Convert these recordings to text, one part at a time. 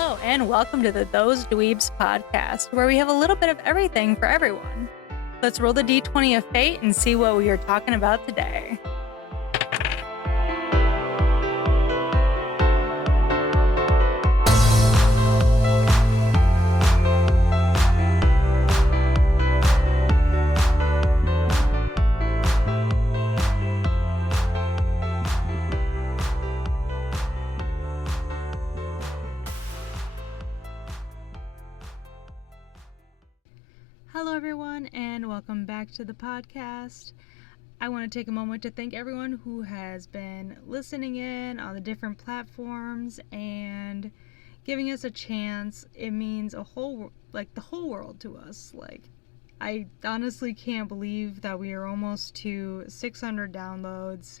Hello, and welcome to the Those Dweebs podcast, where we have a little bit of everything for everyone. Let's roll the d20 of fate and see what we are talking about today. Hello, everyone, and welcome back to the podcast. I want to take a moment to thank everyone who has been listening in on the different platforms and giving us a chance. It means the whole world to us. I honestly can't believe that we are almost to 600 downloads.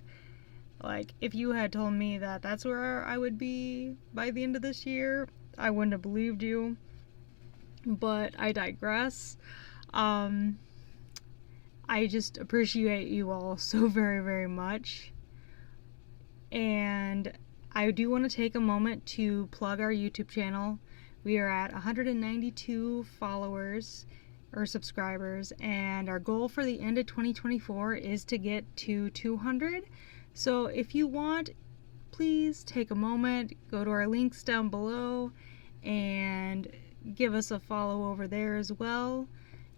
If you had told me that that's where I would be by the end of this year, I wouldn't have believed you. But I digress. I just appreciate you all so very, very much. And I do want to take a moment to plug our YouTube channel. We are at 192 followers or subscribers, and our goal for the end of 2024 is to get to 200. So if you want, please take a moment, go to our links down below, and give us a follow over there as well.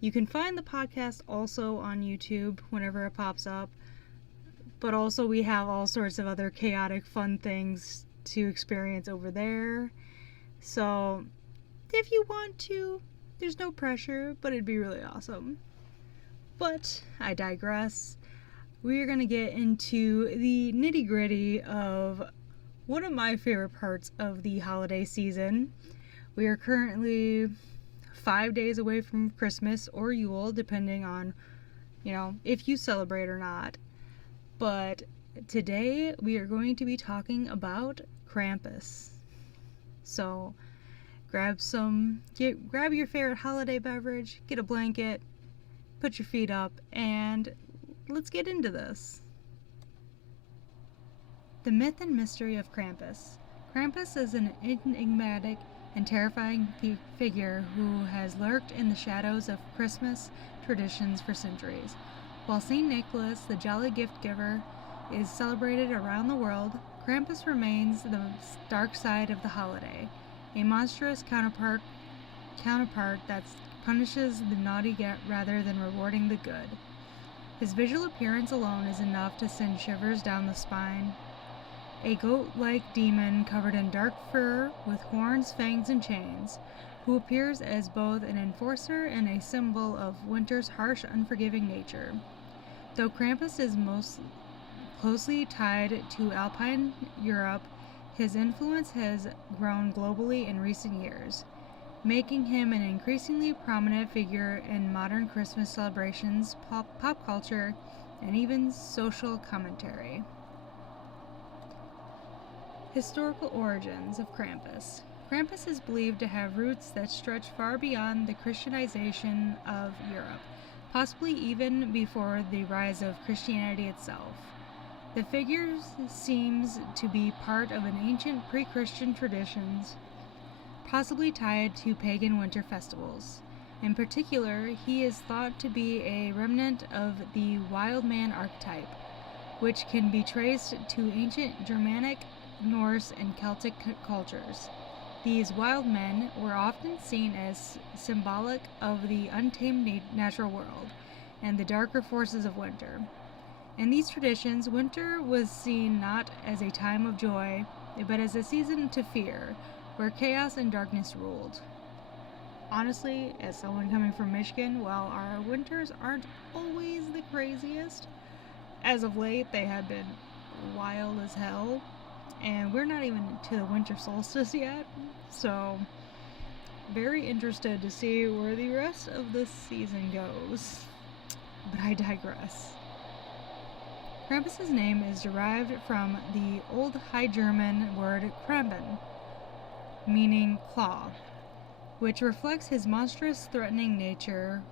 You can find the podcast also on YouTube whenever it pops up, but also we have all sorts of other chaotic fun things to experience over there. So if you want to, there's no pressure, but it'd be really awesome. But I digress. We are going to get into the nitty-gritty of one of my favorite parts of the holiday season. We are currently 5 days away from Christmas or Yule, depending on, if you celebrate or not. But today we are going to be talking about Krampus. So grab your favorite holiday beverage, get a blanket, put your feet up, and let's get into this. The myth and mystery of Krampus. Krampus is an enigmatic and terrifying figure who has lurked in the shadows of Christmas traditions for centuries. While St. Nicholas, the jolly gift giver, is celebrated around the world, Krampus remains the dark side of the holiday, a monstrous counterpart that punishes the naughty rather than rewarding the good. His visual appearance alone is enough to send shivers down the spine. A goat-like demon covered in dark fur with horns, fangs, and chains, who appears as both an enforcer and a symbol of winter's harsh, unforgiving nature. Though Krampus is most closely tied to Alpine Europe, his influence has grown globally in recent years, making him an increasingly prominent figure in modern Christmas celebrations, pop culture, and even social commentary. Historical origins of Krampus. Krampus is believed to have roots that stretch far beyond the Christianization of Europe, possibly even before the rise of Christianity itself. The figure seems to be part of an ancient pre-Christian traditions, possibly tied to pagan winter festivals. In particular, he is thought to be a remnant of the wild man archetype, which can be traced to ancient Germanic, Norse, and Celtic cultures. These wild men were often seen as symbolic of the untamed natural world and the darker forces of winter. In these traditions, winter was seen not as a time of joy, but as a season to fear, where chaos and darkness ruled. Honestly, as someone coming from Michigan, while our winters aren't always the craziest, as of late they have been wild as hell. And we're not even to the winter solstice yet, so very interested to see where the rest of this season goes. But I digress. Krampus's name is derived from the Old High German word Krampen, meaning claw, which reflects his monstrous, threatening nature.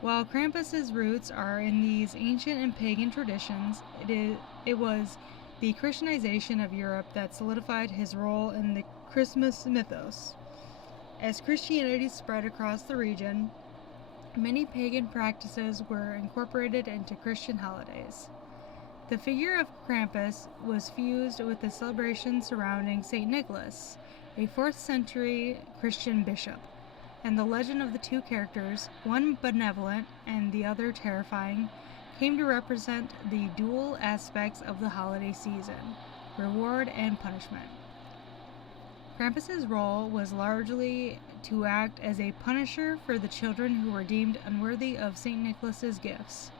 While Krampus's roots are in these ancient and pagan traditions, it was the Christianization of Europe that solidified his role in the Christmas mythos. As Christianity spread across the region, many pagan practices were incorporated into Christian holidays. The figure of Krampus was fused with the celebration surrounding St. Nicholas, a 4th century Christian bishop, and the legend of the two characters, one benevolent and the other terrifying, came to represent the dual aspects of the holiday season, reward and punishment. Krampus's role was largely to act as a punisher for the children who were deemed unworthy of St. Nicholas's gifts.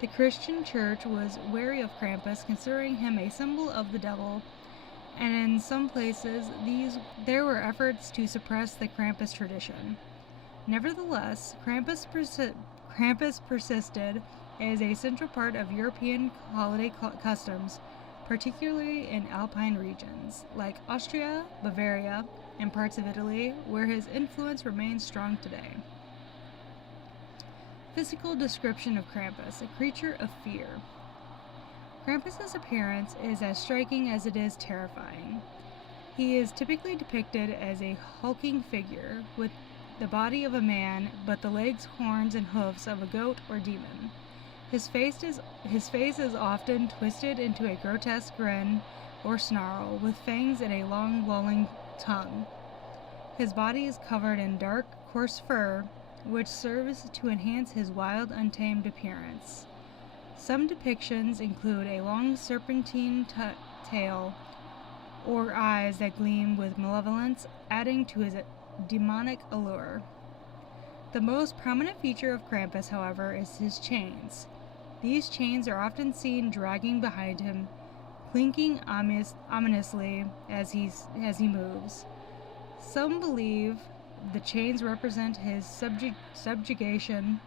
The Christian church was wary of Krampus, considering him a symbol of the devil, and in some places there were efforts to suppress the Krampus tradition. Nevertheless, Krampus persisted as a central part of European holiday customs, particularly in Alpine regions like Austria, Bavaria, and parts of Italy, where his influence remains strong today. Physical description of Krampus, a creature of fear. Krampus's appearance is as striking as it is terrifying. He is typically depicted as a hulking figure with the body of a man, but the legs, horns, and hoofs of a goat or demon. His face is often twisted into a grotesque grin or snarl, with fangs and a long, lolling tongue. His body is covered in dark, coarse fur, which serves to enhance his wild, untamed appearance. Some depictions include a long serpentine tail or eyes that gleam with malevolence, adding to his demonic allure. The most prominent feature of Krampus, however, is his chains. These chains are often seen dragging behind him, clinking ominously as he moves. Some believe the chains represent his subjugation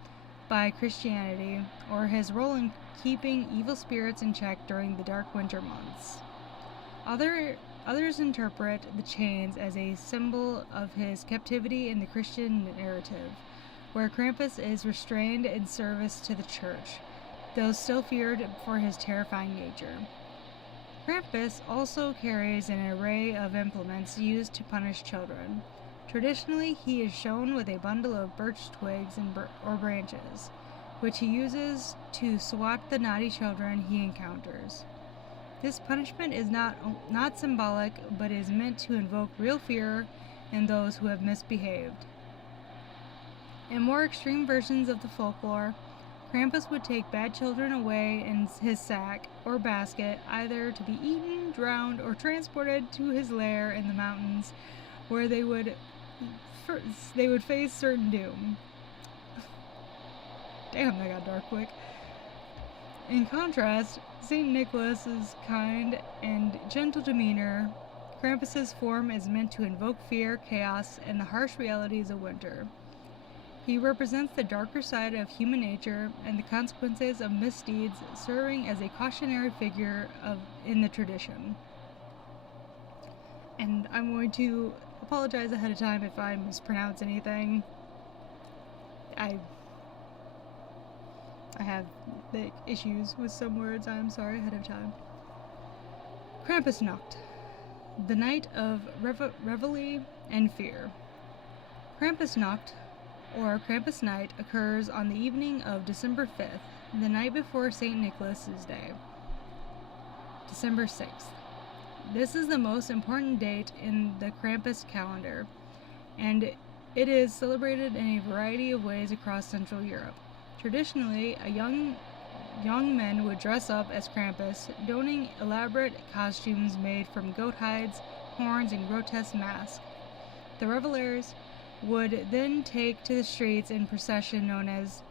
by Christianity, or his role in keeping evil spirits in check during the dark winter months. Others interpret the chains as a symbol of his captivity in the Christian narrative, where Krampus is restrained in service to the church, though still feared for his terrifying nature. Krampus also carries an array of implements used to punish children. Traditionally, he is shown with a bundle of birch twigs or branches, which he uses to swat the naughty children he encounters. This punishment is not symbolic, but is meant to invoke real fear in those who have misbehaved. In more extreme versions of the folklore, Krampus would take bad children away in his sack or basket, either to be eaten, drowned, or transported to his lair in the mountains, where they would face certain doom. Damn, that got dark quick. In contrast, St. Nicholas's kind and gentle demeanor, Krampus's form is meant to invoke fear, chaos, and the harsh realities of winter. He represents the darker side of human nature and the consequences of misdeeds, serving as a cautionary figure in the tradition. And I'm going to apologize ahead of time if I mispronounce anything. I have big issues with some words. I'm sorry ahead of time. Krampusnacht, the night of revelry and fear. Krampusnacht, or Krampus Night, occurs on the evening of December 5th, the night before St. Nicholas's Day, December 6th. This is the most important date in the Krampus calendar, and it is celebrated in a variety of ways across Central Europe. Traditionally, young men would dress up as Krampus, donning elaborate costumes made from goat hides, horns, and grotesque masks. The revelers would then take to the streets in procession known as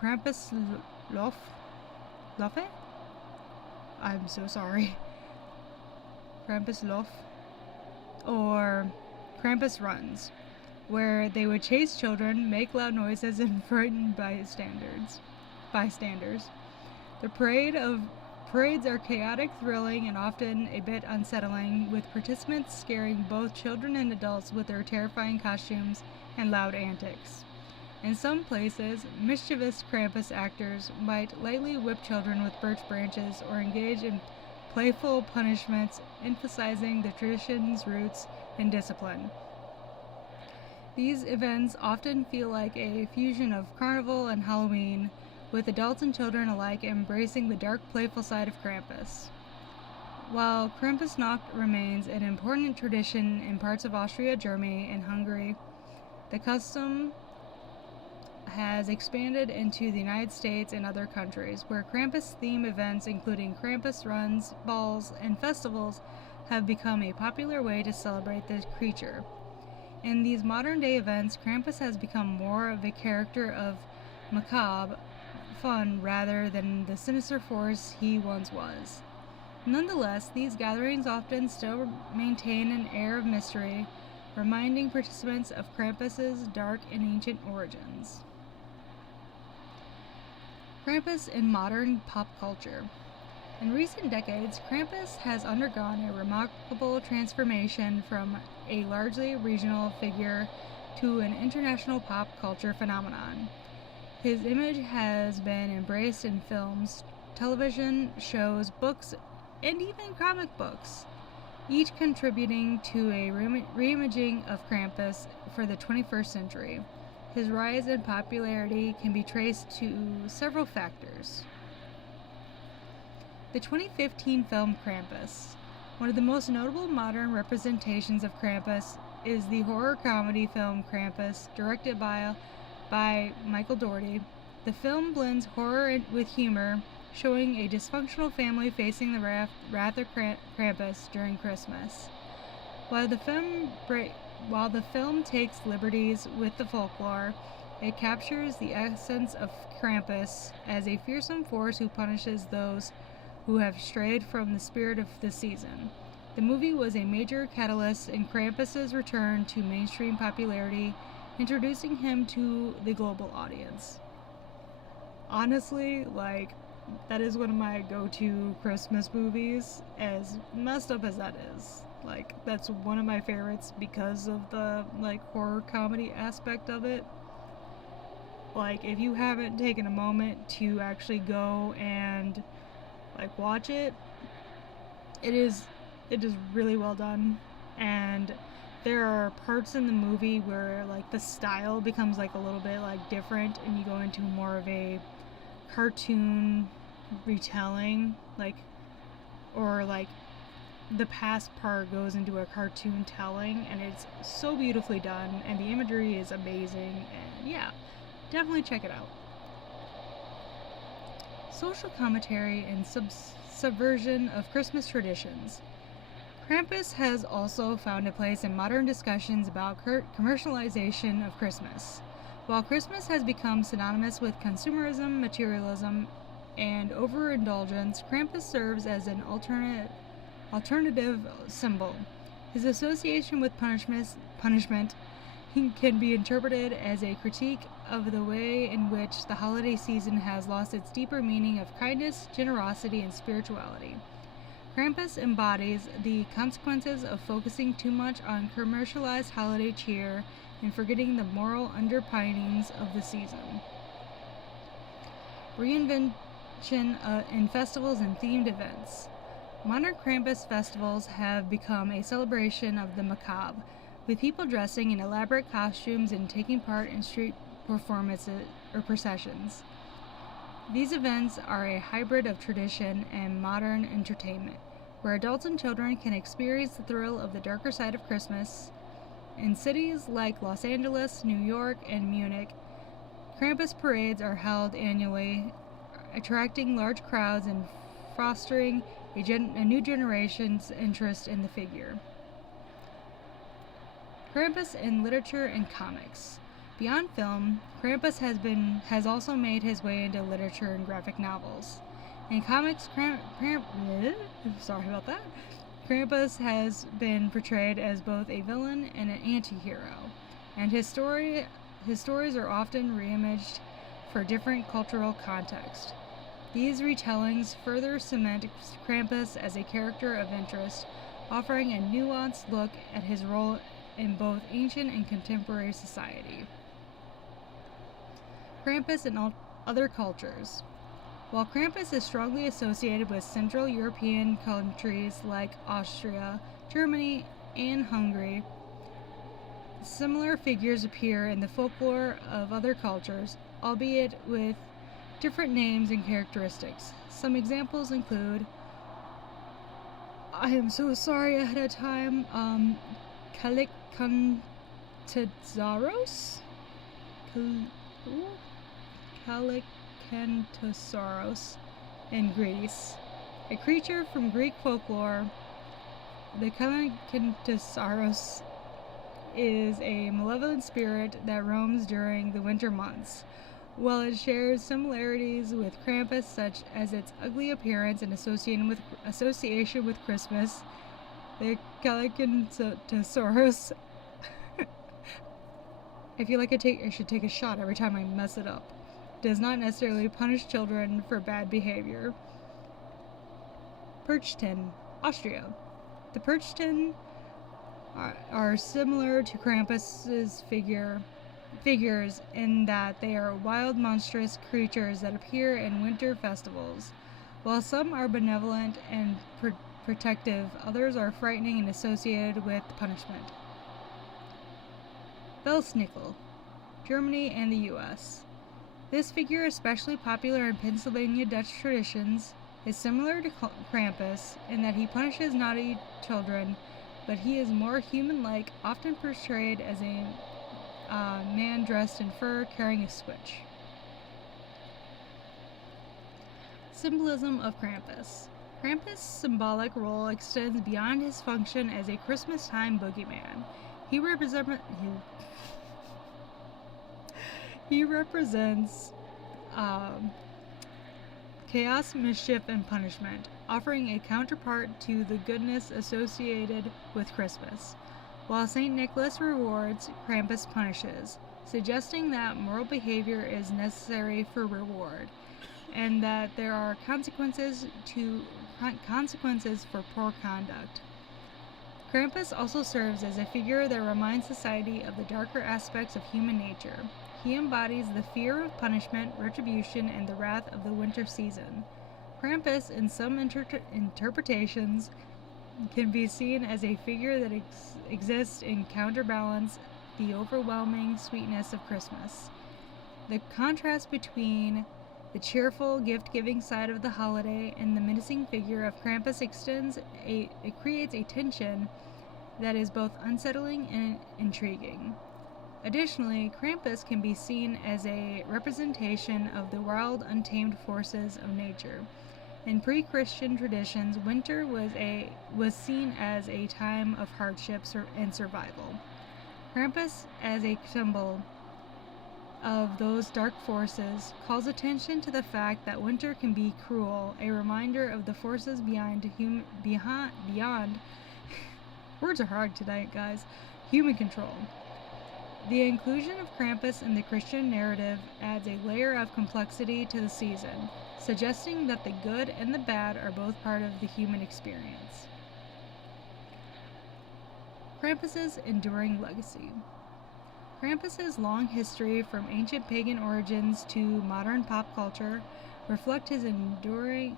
Krampus Loffe? I'm so sorry. Krampus Lof, or Krampus Runs, where they would chase children, make loud noises, and frighten bystanders. The parades are chaotic, thrilling, and often a bit unsettling, with participants scaring both children and adults with their terrifying costumes and loud antics. In some places, mischievous Krampus actors might lightly whip children with birch branches or engage in playful punishments, emphasizing the tradition's roots and discipline. These events often feel like a fusion of Carnival and Halloween, with adults and children alike embracing the dark, playful side of Krampus. While Krampusnacht remains an important tradition in parts of Austria, Germany, and Hungary, the custom has expanded into the United States and other countries, where Krampus-themed events, including Krampus runs, balls, and festivals, have become a popular way to celebrate the creature. In these modern-day events, Krampus has become more of a character of macabre fun rather than the sinister force he once was. Nonetheless, these gatherings often still maintain an air of mystery, reminding participants of Krampus's dark and ancient origins. Krampus in modern pop culture. In recent decades, Krampus has undergone a remarkable transformation from a largely regional figure to an international pop culture phenomenon. His image has been embraced in films, television shows, books, and even comic books, each contributing to a reimaging of Krampus for the 21st century. His rise in popularity can be traced to several factors. The 2015 film Krampus. One of the most notable modern representations of Krampus is the horror comedy film Krampus, directed by Michael Dougherty. The film blends horror with humor, showing a dysfunctional family facing the wrath of Krampus during Christmas. While the film takes liberties with the folklore, it captures the essence of Krampus as a fearsome force who punishes those who have strayed from the spirit of the season. The movie was a major catalyst in Krampus's return to mainstream popularity, introducing him to the global audience. Honestly, that is one of my go-to Christmas movies, as messed up as that is. That's one of my favorites because of the, horror comedy aspect of it. If you haven't taken a moment to actually go and, watch it, it is really well done. And there are parts in the movie where, the style becomes, a little bit, different, and you go into more of a cartoon retelling, or the past part goes into a cartoon telling, and it's so beautifully done, and the imagery is amazing, and yeah, definitely check it out. Social commentary and subversion of Christmas traditions. Krampus has also found a place in modern discussions about commercialization of Christmas. While Christmas has become synonymous with consumerism, materialism, and overindulgence, Krampus serves as an alternative symbol. His association with punishment can be interpreted as a critique of the way in which the holiday season has lost its deeper meaning of kindness, generosity, and spirituality. Krampus embodies the consequences of focusing too much on commercialized holiday cheer and forgetting the moral underpinnings of the season. Reinvention in festivals and themed events. Modern Krampus festivals have become a celebration of the macabre, with people dressing in elaborate costumes and taking part in street performances or processions. These events are a hybrid of tradition and modern entertainment, where adults and children can experience the thrill of the darker side of Christmas. In cities like Los Angeles, New York, and Munich, Krampus parades are held annually, attracting large crowds and fostering a new generation's interest in the figure. Krampus in literature and comics. Beyond film, Krampus has also made his way into literature and graphic novels. In comics, Krampus has been portrayed as both a villain and an anti-hero, and his stories are often reimaged for different cultural context. These retellings further cement Krampus as a character of interest, offering a nuanced look at his role in both ancient and contemporary society. Krampus in other cultures. While Krampus is strongly associated with Central European countries like Austria, Germany, and Hungary, similar figures appear in the folklore of other cultures, albeit with different names and characteristics. Some examples include, I am so sorry ahead of time, Calicantzaros? Calicantzaros in Greece. A creature from Greek folklore, the Calicantzaros is a malevolent spirit that roams during the winter months. While it shares similarities with Krampus, such as its ugly appearance and association with Christmas, the Calicantzaros I feel like I should take a shot every time I mess it up. Does not necessarily punish children for bad behavior. Perchten, Austria. The Perchten are similar to Krampus's figures in that they are wild, monstrous creatures that appear in winter festivals. While some are benevolent and protective, others are frightening and associated with punishment. Belsnickel, Germany and the U.S. This figure, especially popular in Pennsylvania Dutch traditions, is similar to Krampus in that he punishes naughty children, but he is more human-like, often portrayed as a man dressed in fur carrying a switch. Symbolism of Krampus. Krampus' symbolic role extends beyond his function as a Christmastime boogeyman. He represents chaos, mischief, and punishment, offering a counterpart to the goodness associated with Christmas. While St. Nicholas rewards, Krampus punishes, suggesting that moral behavior is necessary for reward, and that there are consequences for poor conduct. Krampus also serves as a figure that reminds society of the darker aspects of human nature. He embodies the fear of punishment, retribution, and the wrath of the winter season. Krampus, in some interpretations, can be seen as a figure that exists in counterbalance the overwhelming sweetness of Christmas. The contrast between the cheerful, gift-giving side of the holiday and the menacing figure of Krampus creates a tension that is both unsettling and intriguing. Additionally, Krampus can be seen as a representation of the wild, untamed forces of nature. In pre-Christian traditions, winter was seen as a time of hardships and survival. Krampus, as a symbol of those dark forces, calls attention to the fact that winter can be cruel, a reminder of the forces beyond words are hard tonight, guys, human control. The inclusion of Krampus in the Christian narrative adds a layer of complexity to the season, suggesting that the good and the bad are both part of the human experience. Krampus's enduring legacy. Krampus's long history, from ancient pagan origins to modern pop culture, reflect his enduring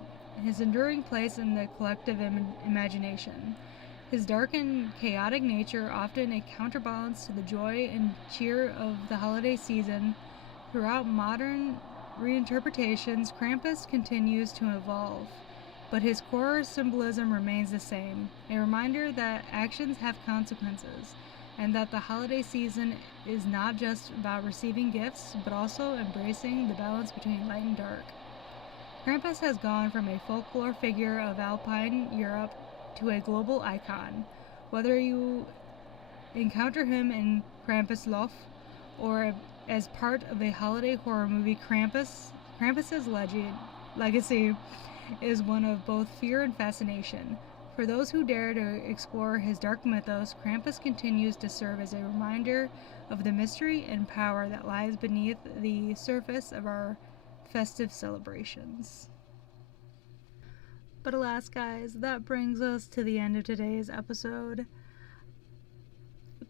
place in the collective imagination. His dark and chaotic nature, often a counterbalance to the joy and cheer of the holiday season. Throughout modern reinterpretations, Krampus continues to evolve, but his core symbolism remains the same, a reminder that actions have consequences, and that the holiday season is not just about receiving gifts, but also embracing the balance between light and dark. Krampus has gone from a folklore figure of Alpine Europe to a global icon. Whether you encounter him in Krampuslof or as part of a holiday horror movie, Krampus's legacy is one of both fear and fascination. For those who dare to explore his dark mythos, Krampus continues to serve as a reminder of the mystery and power that lies beneath the surface of our festive celebrations. But alas, guys, that brings us to the end of today's episode.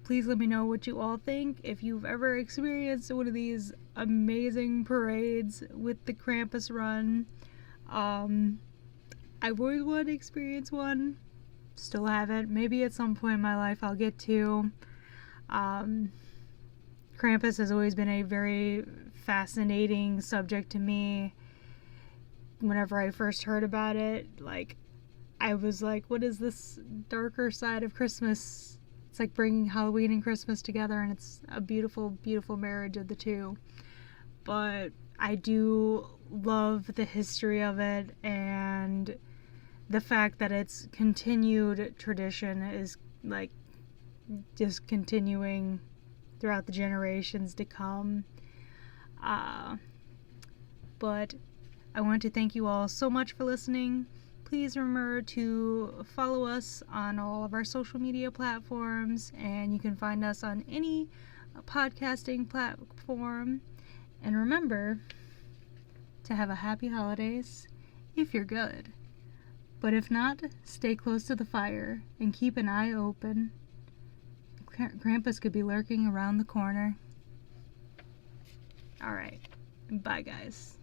Please let me know what you all think. If you've ever experienced one of these amazing parades with the Krampus run. I've always wanted to experience one. Still haven't. Maybe at some point in my life I'll get to. Krampus has always been a very fascinating subject to me. Whenever I first heard about it, like, I was like, what is this darker side of Christmas? It's like bringing Halloween and Christmas together, and it's a beautiful, beautiful marriage of the two. But I do love the history of it, and the fact that its continued tradition is like just continuing throughout the generations to come. But I want to thank you all so much for listening. Please remember to follow us on all of our social media platforms, and you can find us on any podcasting platform. And remember to have a happy holidays if you're good. But if not, stay close to the fire and keep an eye open. Krampus could be lurking around the corner. Alright, bye guys.